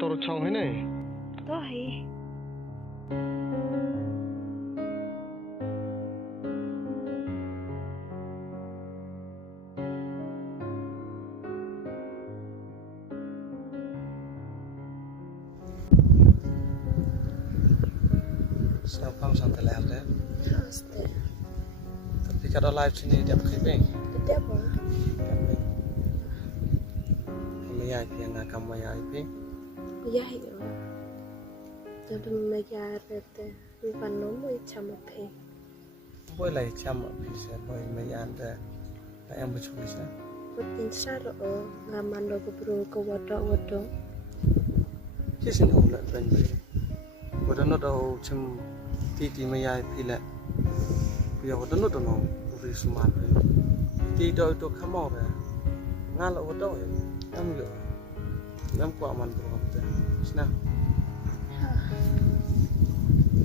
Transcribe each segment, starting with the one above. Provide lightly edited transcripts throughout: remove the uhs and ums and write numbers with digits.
Toro chong thế này. Rồi. Sampang santai lah deh. Tapi kalau live sini dia pakai bank. Tidak apa. Kamu ya yang kamu ya IP. Ya hiyo. Jadi mejarete panomo ichamape. Boy lah cam bisa boy mayanda. Yang bercuisa. Putin saro ngamando kubro ko wado. Kisin hula banjir. Wadono dah cem titi mayai pila. Biar wadono dah no uri sumat. Tidak itu kamu ya. Ngalah wadono ya. Kamu yo. Kamu kuat man berapa tu? Sena.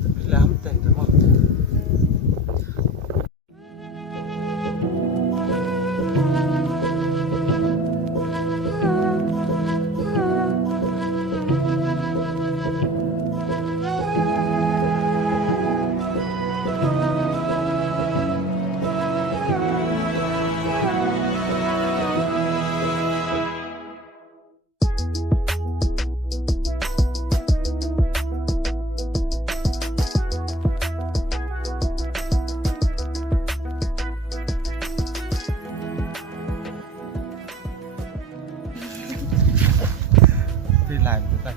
Tapi lah ham ten tu mah. Làm được đây.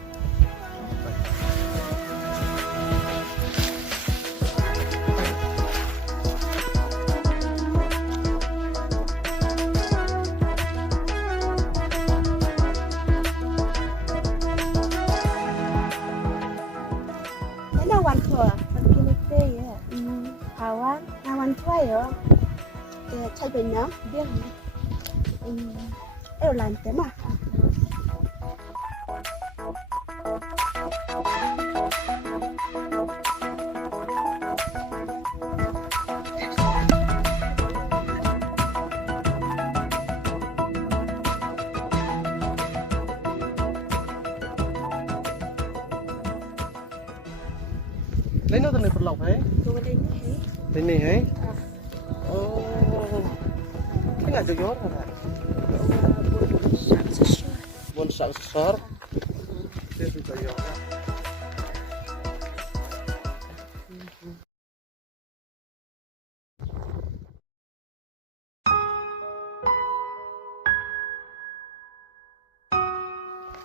Thế nào hoàn thừa, hoàn kia một tê vậy. Hào á, nào hoàn thừa vậy. Chạy về nhóm, biết không? Em làm thế mà. Lấy nó từ này phần lọc hả? Lên này hả? Cái này cho gió hả? Buồn sẵn sớt. Thế thì cho gió.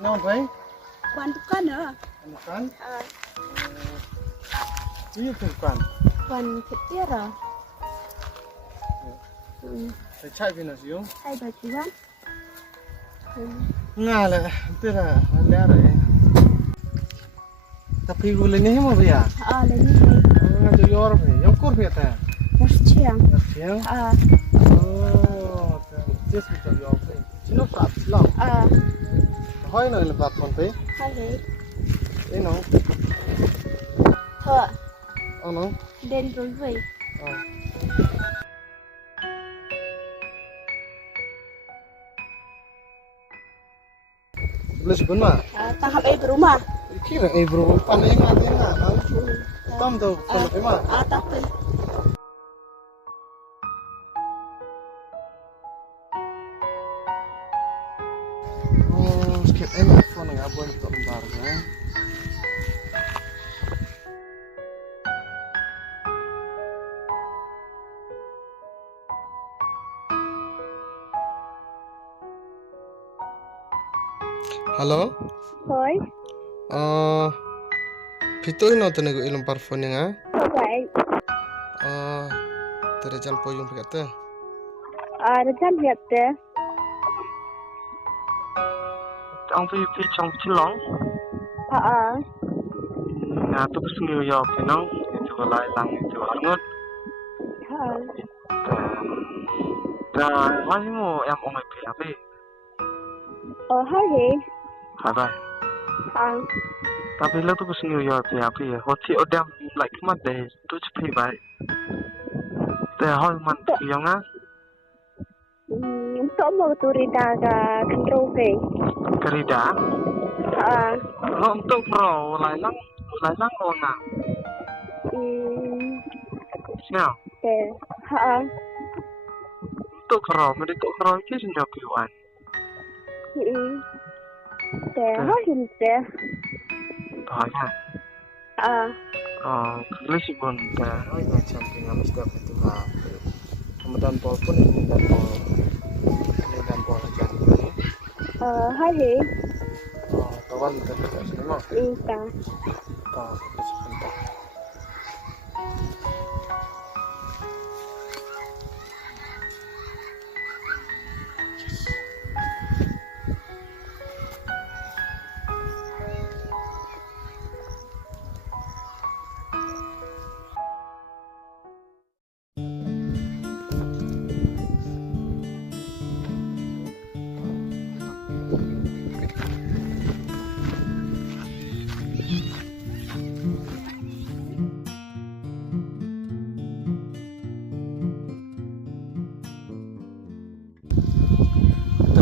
Ngon vậy? Quan con nữa. Kan? Ini bukan. Quan thịt tiết rồi. Saya cai pina siung. Hai bà chú ăn. Nga lah, itu lah, ada lah. Tapi gula ni mau biar. Lên như thế. Nga tu yor ni, yang kur biar ta. Meryda-Suchiang. Meryda-Suchiang. Oh, just betul yor ni. Cina prat lang. Hoi nak lepas pun pe. Hai đấy. Ini no. Thợ. Oh no. Đến rồi vậy. Boleh sebut mah? Tahap rumah. Kira bro, pandai ingat. Tam tu kalau pe mah. Tapi. Skip ini phone nggak boleh untuk lembar kan? Halo? Thôi, Pito ino tenaga ilmu parfum nga. sao vậy? Tere jan poyong pekata. Nó chăm hiệp thế. Ang pi chong chilong. Na tu bus New York nang itu lai lang itu angot. Hai mo em omai pi ape. Hai gì? Ha bai. Tapi lo tu bus New York pi ape. Hoti odam like mat de tu pi bai. Te hoi man yang ah. Tao mau tu Rida ga control ke. Kerida. Untuk pro lai lang ona. Now. Untuk pro, mesti untuk pro itu sudah piuan. Hai gì thế? Banyak. Kalau sih pun dah, macam dengan mesti apa tu lah. Kemudian pol pun ini dan pol aja ni. Hai gì? Kawan kita semua. Ta. Sebentar.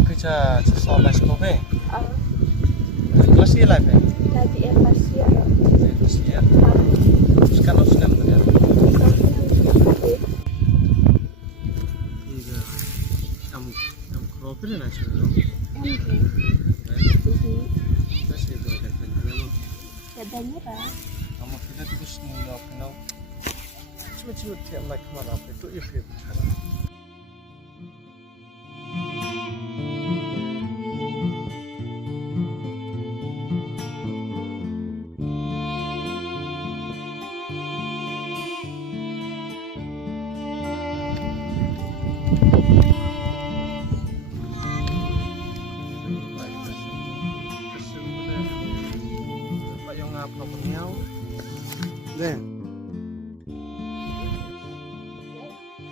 Kerja sesuatu sekolah. Kelas ni lah, ben. Lagi yang masih. Kelas ya. Sekarang sudah benar. Iya. Kamu kerja nak cakap? Masih itu ada kerja. Kerjanya apa? Kamu kita terus New York, kenal? Cuma tiap like mana apa itu ya cara.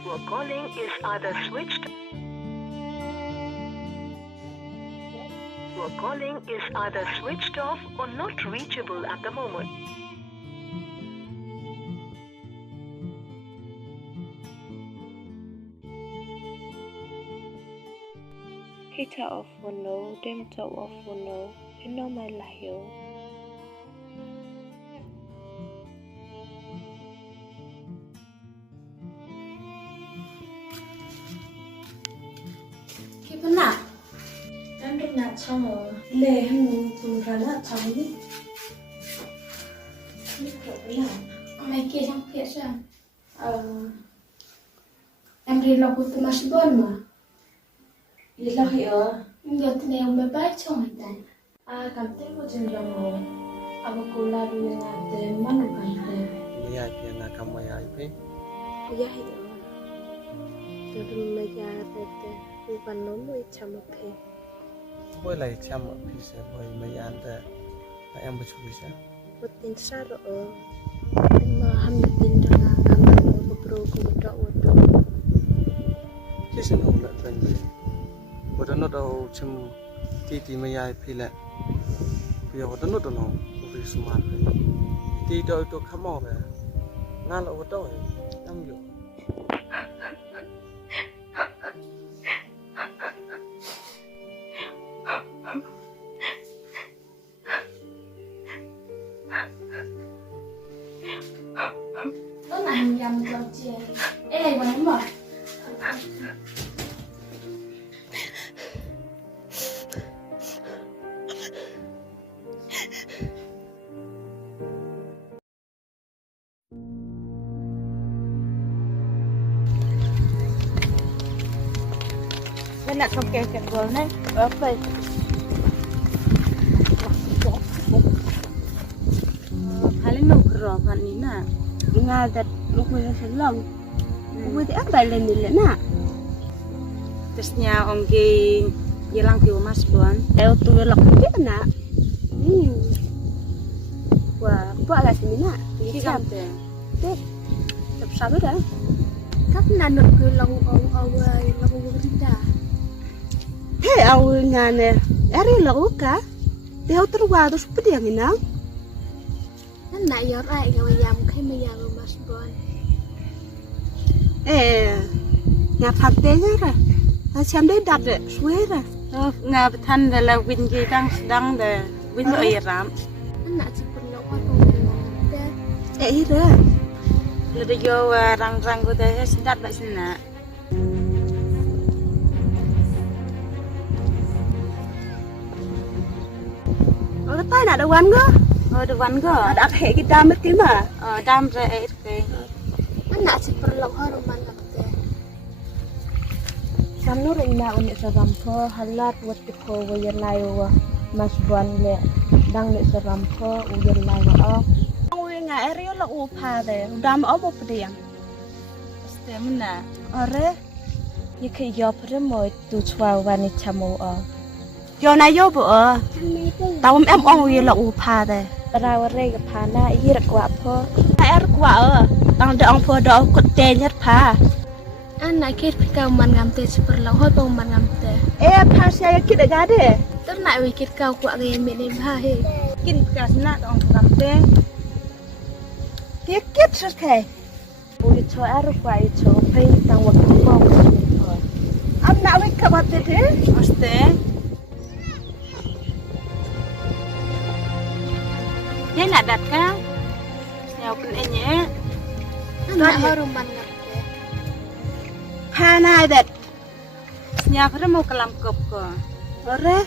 Your calling is either switched. Your calling is either switched off or not reachable at the moment. Khi thở phù nổ, đêm thở phù nổ, khi nó mai là hiểu. Khi vẫn nặng, em được nặng trong ở lề hình thùng ra nặng trong đi. Như kiểu cái nào? Mày kia trong phía sao? Em đi lo của tụi Masborn mà. Đi lo hiểu. Giờ thì em mới bắt trong hình này. Cảm thấy một chân lòng hồ. Kular yang ada mana kan? Iya, dia nak kamu ya ipe. Iya hiểu. Từ bây giờ về bukan nemu chăm pe. Boleh lah chăm bisa, boleh mai anda yang bercuci. Butin saro. Mà ham tin rằng kamar ko pro ko do wodo. Kisah nak nak tanya. Bodoh nak tahu cem titi mai ipe lah. Biar bodoh nak tahu beri smart. Tidak itu kamu be. Ngalah bodoh ya. Nampak. Nó là hàng dầm cho chị. Ê, bà đúng rồi. Nak kau kek buat ni, apa? halin no kerokan ni nak. Ngadat lugu selong. Lugu ti apa ni le nak. Terusnya ongki jelang ki Mas Bon. Tu lok dia nak. Wah, buat lah sini nak. Ki kante. Dek. Tep sabar dah. Kap nanuk ke long awai long Rida. Hei awalnya ne. Eri lo ka. Dia terwa tu seperti yang ini. Nak yor ai ngawayam kai mayam Mas Bon. Ngap fakte ra. Siam dai dat de suwe ra. Ngap than de la win ki dang sedang de win lo ram. Nak perlu apa pun. Ira. Lada yo rang-rang ko de sedat ba sina. Orang tak nak ada wan ke? Ada wan ke? Ada apa kita mesti mah? Dam re ke. Anak si perlu orang mana ke? Samno rinda unik serampo halat buat tiko wayan layu Mas Bon le dang nek serampo wayan layu oh. Wi nga area la upa de dam obo pediang. Ste mena. Ore yeke yo pere mo tu chwa wani chamu oh. Yo na yo bo oh. Tawam em ong wi la upa de. Rawa re ke phana yir kwa pho. Ai ar kwa oh. Tang de ong pho do kut te nyat pha. Anak kit kau man ngamte seperlau hoi pau man ngamte. Pha saya kit ada de. Ternak wikit kau kuat gaya menen bahe. Kin kasna ong ngamte. Kit sate. Ui cho ar kwa I cho pai tang wa ko. Am na wi ka wat de. Oste. Dia nak dat kan? Saya pun enye. Anak harum man ngamte. Pha nai det. Nya pada mau kelam kop ko. Ore.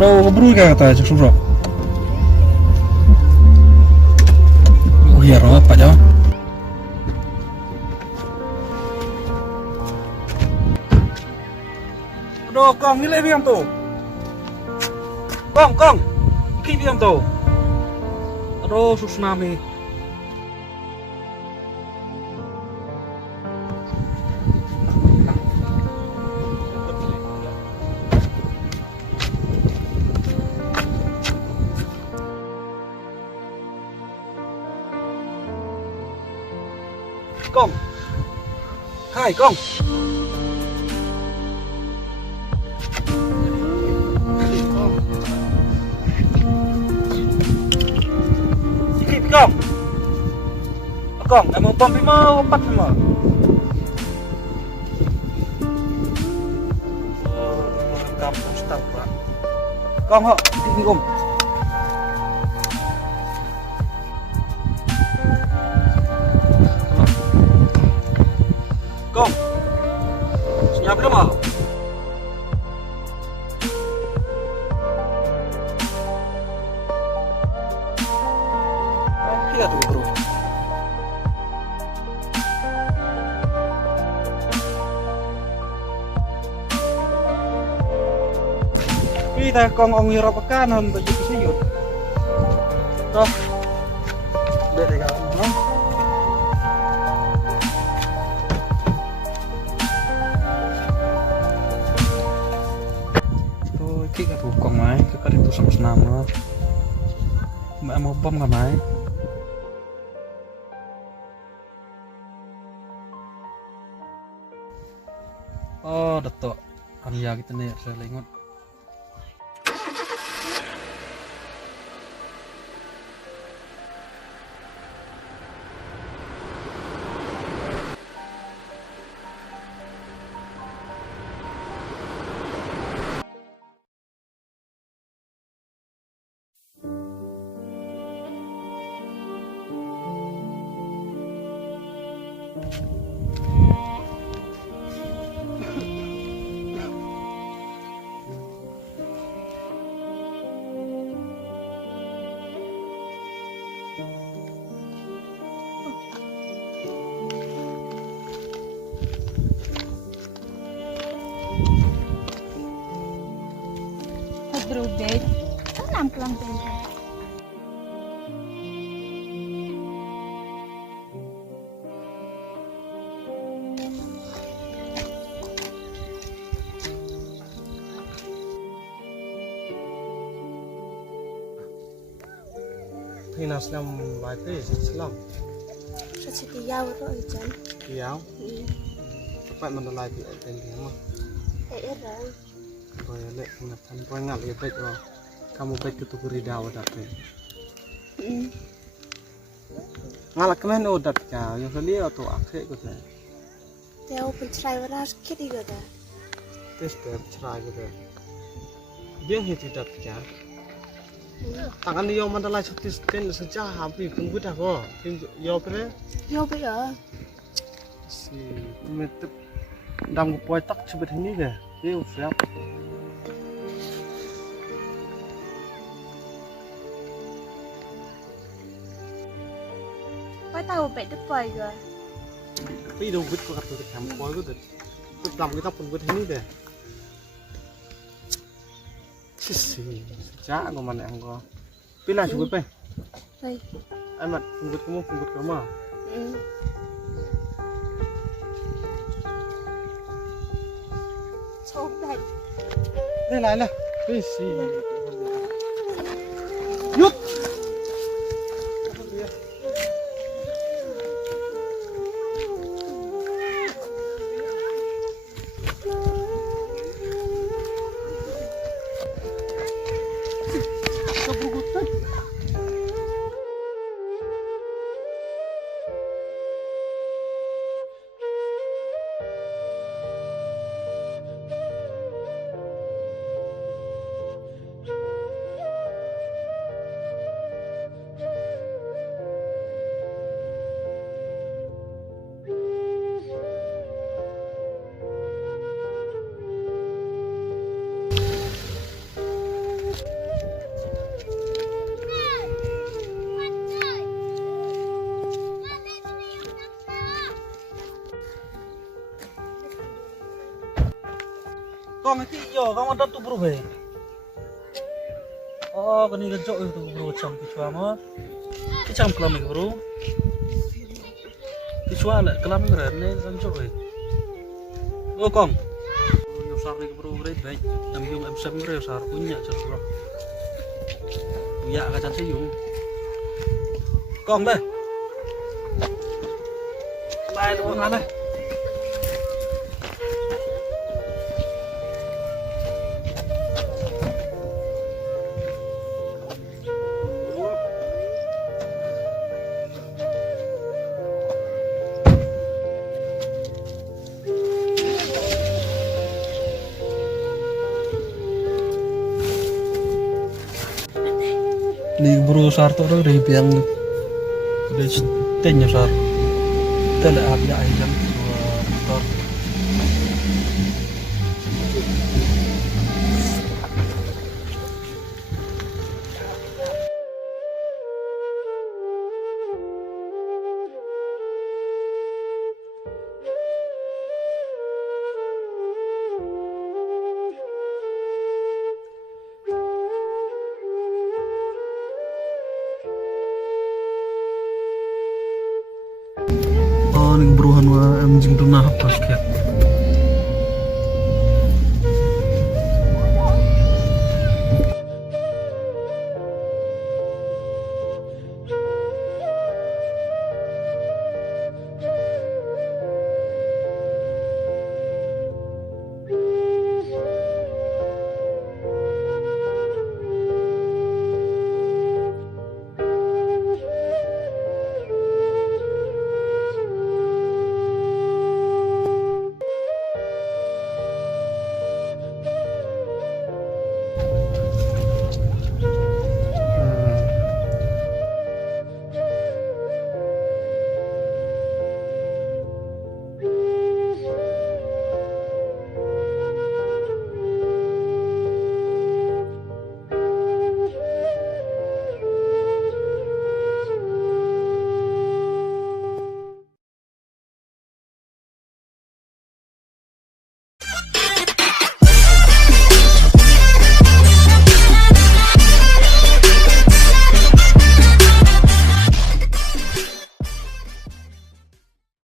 Aduh, keburu kata cek suruh. Oh iya, roh apa jauh? Aduh, kong, nilai biang tu. Kong, kini biang tu. Aduh, tsunami. Kong, hai Kong. Sikit Kong. Kong, emang pom mau empat semua. Kampung staf Pak. Kong, ho, sikit Kong. Kong, siap belum ah? Iya tuh bro. Kita kong ong yura pekanan untuk jadi sayur. Toh, dari kamu. Cái thủ con máy cái cái tu sắm nam nữa mẹ mau bom cả máy oh dato ania kita nih saya ingat berubah. Enam kelang tempat. Thì nào xem bài phê sẽ làm Sao chỉ đi giao rồi chán. Thì áo vậy mà nó lại thì tên gì mà Hết rồi. rồi lệ ngặt thân quay ngặt cái bạch rồi kamu bạch itu beri dawa datang ngalak kemana udah kau yang kali atau akhir gitu Theo pencerahan orang sedikit juga. tes cerai gitu dia tidak kau tangan dia mana lah cuti kan sejak habis tunggu dah kok yo pernah Yo bây giờ. si metep đang quay tắc seperti ini deh dia siap Quay tàu bị đứt quay rồi. tapi đâu biết có gặp được thằng quay cái tôi làm cái tóc cũng cái ini deh si sejak kau mana yang kau pilih cukup pe Đây. Amat punggut kamu Số đây. đây lại này si yuk Kong iki yo kamu ada tuh berubah. Oh, kini gejok itu bro cam kicua mo. Kicam kelam iki bro. Kicua lah kelam rene gejok iki. Oh kong. Yo sar iki bro reit baik. Am yung MCE yo sar punya cerita. Ya kacan sih yung. Kong deh. Bye lu mana? Ni bro sar to dari biang dari tenya sar tele abya ayam motor beruhan wa jing tunah pas kayak